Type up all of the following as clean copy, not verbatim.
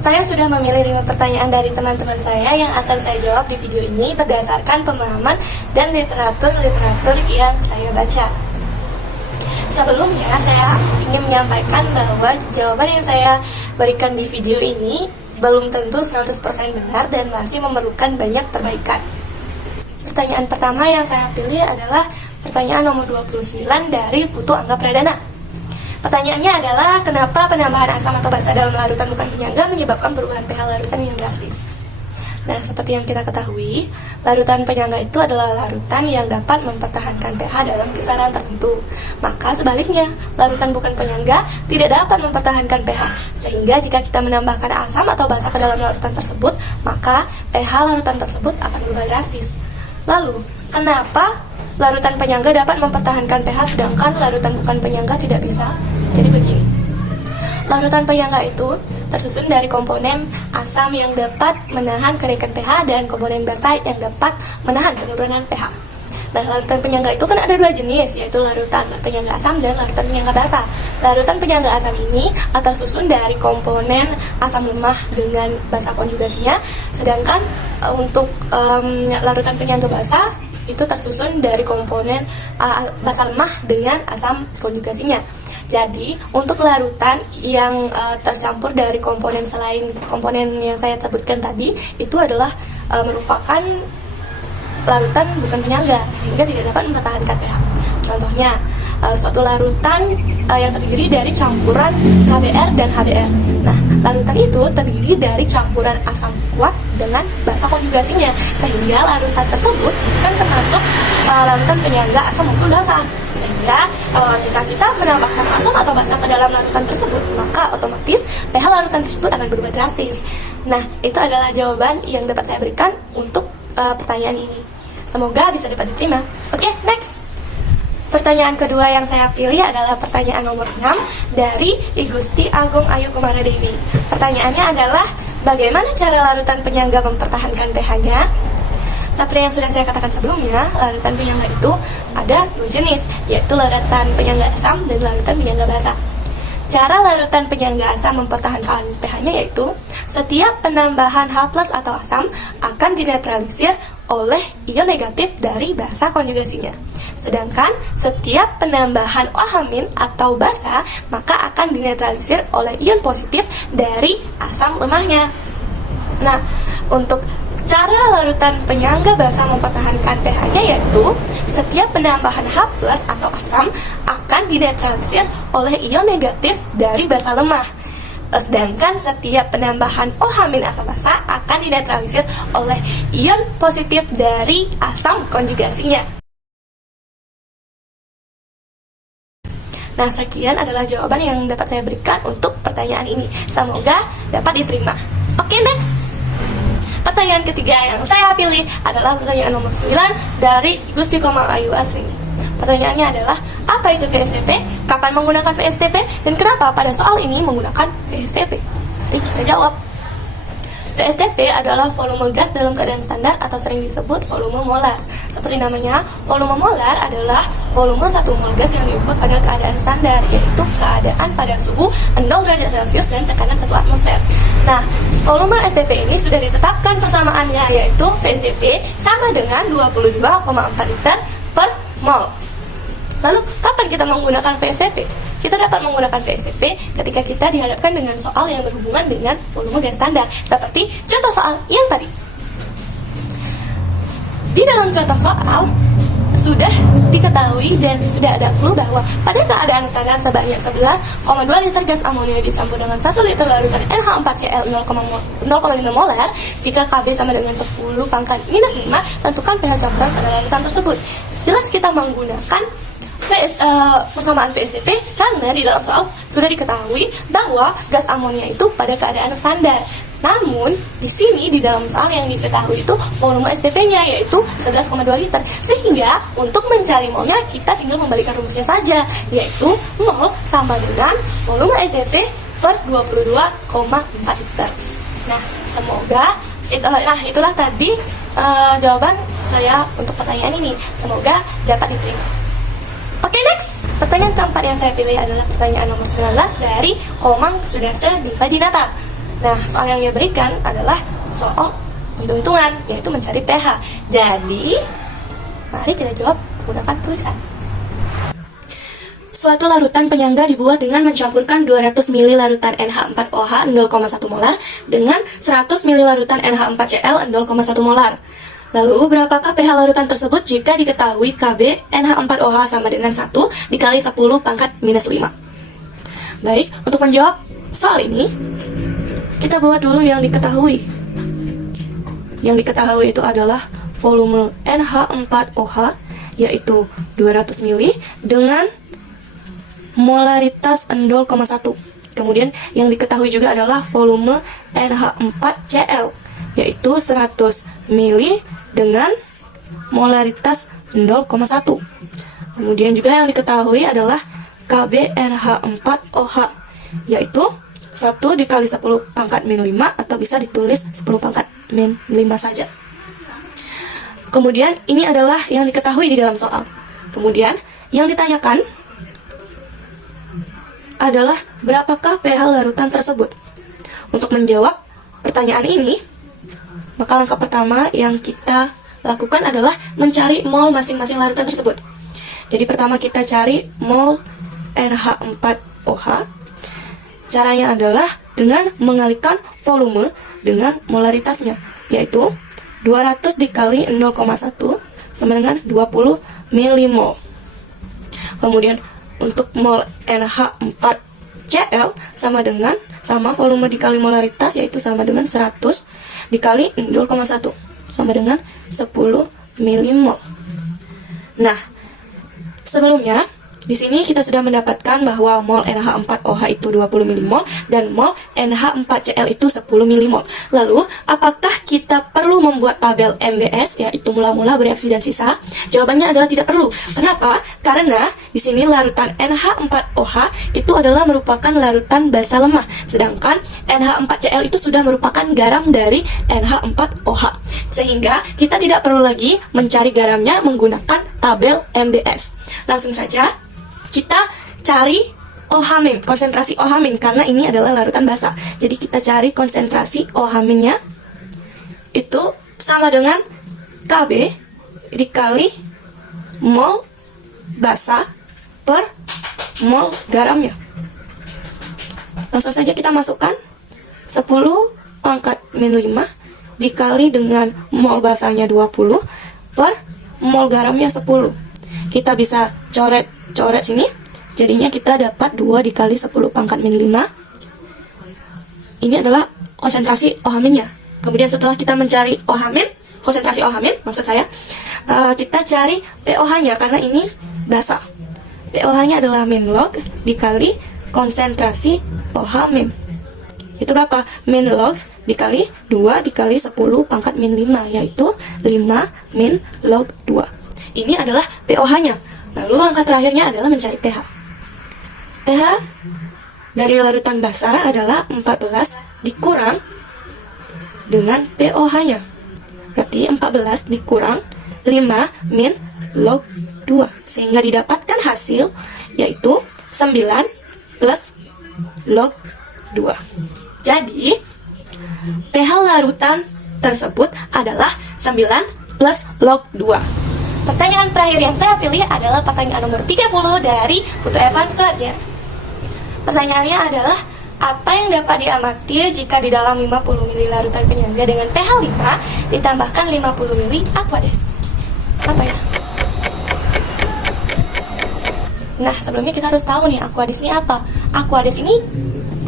Saya sudah memilih 5 pertanyaan dari teman-teman saya yang akan saya jawab di video ini berdasarkan pemahaman dan literatur yang saya baca. Sebelumnya, saya ingin menyampaikan bahwa jawaban yang saya berikan di video ini belum tentu 100% benar dan masih memerlukan banyak perbaikan. Pertanyaan pertama yang saya pilih adalah pertanyaan nomor 29 dari Putu Angga Pradana. Pertanyaannya adalah, kenapa penambahan asam atau basa dalam larutan bukan penyangga menyebabkan perubahan pH larutan yang drastis? Nah, seperti yang kita ketahui, larutan penyangga itu adalah larutan yang dapat mempertahankan pH dalam kisaran tertentu. Maka sebaliknya, larutan bukan penyangga tidak dapat mempertahankan pH. Sehingga jika kita menambahkan asam atau basa ke dalam larutan tersebut, maka pH larutan tersebut akan berubah drastis. Lalu, kenapa larutan penyangga dapat mempertahankan pH sedangkan larutan bukan penyangga tidak bisa? Jadi begini, larutan penyangga itu tersusun dari komponen asam yang dapat menahan kenaikan pH dan komponen basa yang dapat menahan penurunan pH. Nah, larutan penyangga itu kan ada 2 jenis, yaitu larutan penyangga asam dan larutan penyangga basa. Larutan penyangga asam ini tersusun dari komponen asam lemah dengan basa konjugasinya, sedangkan untuk larutan penyangga basa itu tersusun dari komponen basa lemah dengan asam konjugasinya. Jadi, untuk larutan yang tercampur dari komponen selain komponen yang saya sebutkan tadi, itu adalah merupakan larutan bukan penyangga, sehingga tidak dapat mempertahankan pH. Contohnya, suatu larutan yang terdiri dari campuran KBr dan HBr. Nah, larutan itu terdiri dari campuran asam kuat dengan basa konjugasinya, sehingga larutan tersebut kan termasuk larutan penyangga asam maupun basa. Sehingga jika kita menambahkan asam atau basa ke dalam larutan tersebut, maka otomatis pH larutan tersebut akan berubah drastis. Nah, itu adalah jawaban yang dapat saya berikan untuk pertanyaan ini. Semoga bisa dapat diterima. Oke, next. Pertanyaan kedua yang saya pilih adalah pertanyaan nomor 6 dari Igusti Agung Ayu Kumaradewi. Pertanyaannya adalah, bagaimana cara larutan penyangga mempertahankan pH-nya? Seperti yang sudah saya katakan sebelumnya, larutan penyangga itu ada 2 jenis, yaitu larutan penyangga asam dan larutan penyangga basa. Cara larutan penyangga asam mempertahankan pH-nya yaitu, setiap penambahan H+ atau asam akan dinetralisir oleh ion negatif dari basa konjugasinya. Sedangkan setiap penambahan OH- atau basa maka akan dinetralisir oleh ion positif dari asam lemahnya. Nah, untuk cara larutan penyangga basa mempertahankan pH-nya yaitu, setiap penambahan H+ atau asam akan dinetralisir oleh ion negatif dari basa lemah. Sedangkan setiap penambahan OH- atau basa akan dinetralisir oleh ion positif dari asam konjugasinya. Nah, sekian adalah jawaban yang dapat saya berikan untuk pertanyaan ini. Semoga dapat diterima. Oke, next. Pertanyaan ketiga yang saya pilih adalah pertanyaan nomor 9 dari Gusti Komang Ayu Asri. Pertanyaannya adalah, apa itu VSTP? Kapan menggunakan VSTP? Dan kenapa pada soal ini menggunakan VSTP? Mari kita jawab. VSTP adalah volume gas dalam keadaan standar atau sering disebut volume molar. Seperti namanya, volume molar adalah volume 1 mol gas yang diukur pada keadaan standar, yaitu keadaan pada suhu 0 derajat Celcius dan tekanan 1 atmosfer. Nah, volume STP ini sudah ditetapkan persamaannya, yaitu VSTP sama dengan 22,4 liter per mol. Lalu, kapan kita menggunakan VSTP? Kita dapat menggunakan VSTP ketika kita dihadapkan dengan soal yang berhubungan dengan volume gas standar, seperti contoh soal yang tadi. Di dalam contoh soal, sudah diketahui dan sudah ada clue bahwa pada keadaan standar sebanyak 11,2 liter gas amonia dicampur dengan 1 liter larutan NH4Cl 0,5 molar, jika Kb sama dengan 10⁻⁵, tentukan pH campuran pada larutan tersebut. Jelas kita menggunakan persamaan VSTP karena di dalam soal sudah diketahui bahwa gas amonia itu pada keadaan standar. Namun, di sini di dalam soal yang diketahui itu volume STP-nya yaitu 11,2 liter. Sehingga untuk mencari molnya kita tinggal membalikan rumusnya saja, yaitu mol sama dengan volume STP per 22,4 liter. Nah, semoga itulah tadi jawaban saya untuk pertanyaan ini. Semoga dapat diterima. Oke, next. Pertanyaan keempat yang saya pilih adalah pertanyaan nomor 19 dari Komang Sudasta Diva Dinata. Nah, soal yang dia berikan adalah soal hitung-hitungan, yaitu mencari pH. Jadi, mari kita jawab menggunakan tulisan. Suatu larutan penyangga dibuat dengan mencampurkan 200 ml larutan NH4OH 0,1 molar dengan 100 ml larutan NH4Cl 0,1 molar. Lalu, berapakah pH larutan tersebut jika diketahui Kb NH4OH sama dengan 1 dikali 10 pangkat minus 5? Baik, untuk menjawab soal ini, kita buat dulu yang diketahui. Yang diketahui itu adalah volume NH4OH, yaitu 200 ml dengan molaritas 0,1. Kemudian yang diketahui juga adalah volume NH4Cl, yaitu 100 ml dengan molaritas 0,1. Kemudian juga yang diketahui adalah KbNH4OH, yaitu 1 dikali 10 pangkat min 5, atau bisa ditulis 10 pangkat min 5 saja. Kemudian ini adalah yang diketahui di dalam soal. Kemudian yang ditanyakan adalah berapakah pH larutan tersebut. Untuk menjawab pertanyaan ini, maka langkah pertama yang kita lakukan adalah mencari mol masing-masing larutan tersebut. Jadi pertama kita cari mol NH4OH. Caranya adalah dengan mengalihkan volume dengan molaritasnya, yaitu 200 dikali 0,1 sama dengan 20 milimol. Kemudian untuk mol NH4Cl sama volume dikali molaritas, yaitu sama dengan 100 dikali 0,1 sama dengan 10 milimol. Nah, sebelumnya di sini kita sudah mendapatkan bahwa mol NH4OH itu 20 milimol dan mol NH4Cl itu 10 milimol. Lalu, apakah kita perlu membuat tabel MBS, yaitu mula-mula, bereaksi, dan sisa? Jawabannya adalah tidak perlu. Kenapa? Karena di sini larutan NH4OH itu adalah merupakan larutan basa lemah, sedangkan NH4Cl itu sudah merupakan garam dari NH4OH. Sehingga kita tidak perlu lagi mencari garamnya menggunakan tabel MBS. Langsung saja kita cari OH-, konsentrasi OH-, karena ini adalah larutan basa. Jadi kita cari konsentrasi OH-nya itu sama dengan Kb dikali mol basa per mol garamnya. Langsung saja kita masukkan 10 pangkat min 5 dikali dengan mol basanya 20 per mol garamnya 10. Kita bisa coret sini, jadinya kita dapat 2 dikali 10 pangkat min 5. Ini adalah konsentrasi OH-nya. Kemudian setelah kita mencari OH-, konsentrasi OH-, maksud saya, kita cari pOH-nya karena ini basa. pOH-nya adalah min log dikali konsentrasi OH-. Itu berapa? Min log dikali 2 dikali 10 pangkat min 5, yaitu 5 min log 2. Ini adalah pOH-nya. Lalu langkah terakhirnya adalah mencari pH. pH dari larutan basa adalah 14 dikurang dengan pOH-nya. Berarti 14 dikurang 5 min log 2. Sehingga didapatkan hasil yaitu 9 plus log 2. Jadi, pH larutan tersebut adalah 9 plus log 2. Pertanyaan terakhir yang saya pilih adalah pertanyaan nomor 30 dari Putu Evan Suharja. Pertanyaannya adalah, apa yang dapat diamati jika di dalam 50 ml larutan penyangga dengan pH 5 ditambahkan 50 ml Aquades? Apa ya? Nah, sebelumnya kita harus tahu nih, Aquades ini apa? Aquades ini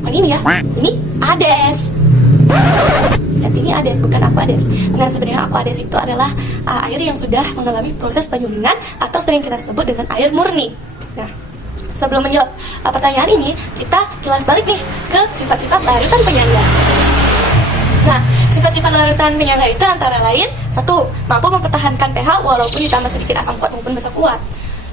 bukan ini ya, ini Ades. Dan ini Ades, bukan Aquades. Nah, sebenarnya Aquades itu adalah air yang sudah mengalami proses penyulingan atau sering kita sebut dengan air murni. Nah, sebelum menjawab pertanyaan ini, kita kilas balik nih ke sifat-sifat larutan penyangga. Nah, sifat-sifat larutan penyangga itu antara lain, 1. Mampu mempertahankan pH walaupun ditambah sedikit asam kuat maupun basa kuat.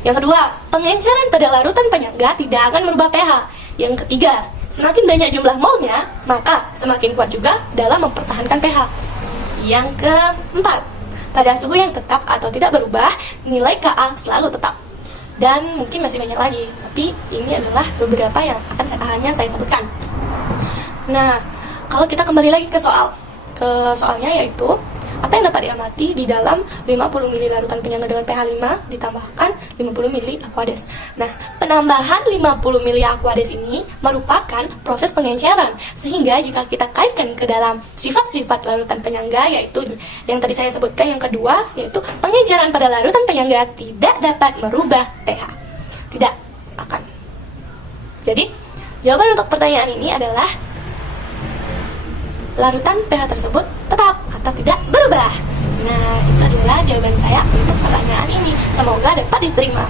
Yang kedua, pengenceran pada larutan penyangga tidak akan merubah pH. Yang ketiga, semakin banyak jumlah molnya, maka semakin kuat juga dalam mempertahankan pH. Yang keempat, pada suhu yang tetap atau tidak berubah, nilai Ka selalu tetap. Dan mungkin masih banyak lagi, tapi ini adalah beberapa yang hanya saya sebutkan. Nah, kalau kita kembali lagi ke soalnya, yaitu apa yang dapat diamati di dalam 50 ml larutan penyangga dengan pH 5 ditambahkan 50 ml Aquades. Nah, penambahan 50 ml Aquades ini merupakan proses pengenceran, sehingga jika kita kaitkan ke dalam sifat-sifat larutan penyangga, yaitu yang tadi saya sebutkan, yang kedua yaitu pengenceran pada larutan penyangga tidak dapat merubah pH. Tidak akan. Jadi, jawaban untuk pertanyaan ini adalah larutan pH tersebut tetap atau tidak berubah. Nah, itu adalah jawaban saya untuk pertanyaan ini. Semoga dapat diterima.